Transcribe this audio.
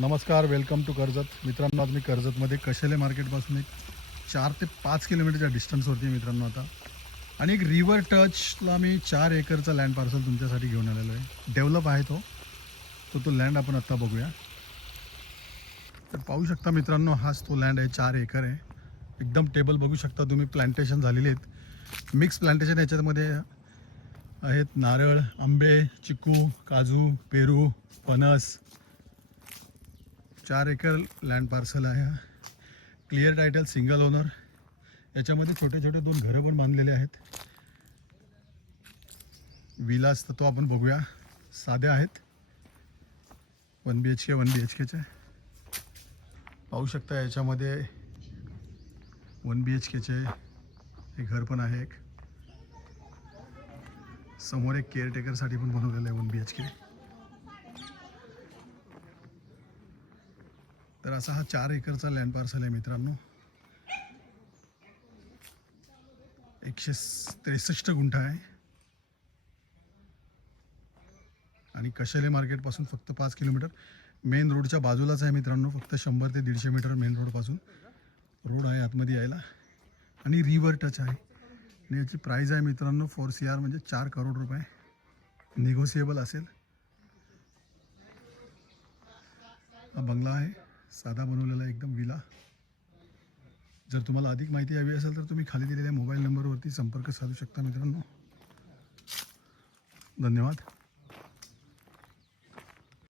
नमस्कार, welcome to Karjat. मित्रांनो, आज मी कर्जतमध्ये कशेले मार्केटपासून एक 4 ते 5 किलोमीटरच्या डिस्टन्सवरती आहे मित्रांनो आता. आणि एक रिव्हर टचला मी 4 एकरचा लँड पार्सल तुमच्यासाठी घेऊन आलेलो आहे. डेव्हलप आहे तो लँड आपण आत्ता बघूया. तर पाहू शकता मित्रांनो, हाच तो लँड आहे. 4 एकर आहे. एकदम टेबल बघू शकता तुम्ही. प्लांटेशन झालेले आहेत. मिक्स प्लांटेशन याच्यामध्ये आहेत. नारळ, आंबे, चिकू, काजू, पेरू, फणस. 4 एकर लँड पार्सल आहे. Clear title, single owner. याच्यामध्ये छोटे छोटे 2 घरं पण बांधलेले आहेत. विलास तर तो आपण बघूया. साध्या आहेत. 1 BHK 1 BHKचे पाहू शकता. याच्यामध्ये 1 BHKचे हे घर पण आहे. एक समोर एक केअरटेकरसाठी पण बनवलेलं आहे 1 BHK. तर असा हा 4 एकरचा लँड पार्सल आहे मित्रांनो. 163 गुंठा आहे आणि कशेले मार्केटपासून फक्त 5 किलोमीटर. मेन रोडच्या बाजूलाच आहे मित्रांनो. फक्त 100 ते 150 मीटर मेन रोडपासून रोड आहे आतमध्ये यायला. आणि रिव्हर टच आहे. आणि याची प्राईज आहे मित्रांनो 4 CR म्हणजे 4 करोड रुपये. निगोसिएबल असेल. हा बंगला आहे. साधा बनवलेला एकदम विला. जर तुम्हाला अधिक माहिती हवी असेल तर तुम्ही खाली दिलेल्या मोबाईल नंबरवरती संपर्क साधू शकता मित्रांनो. धन्यवाद.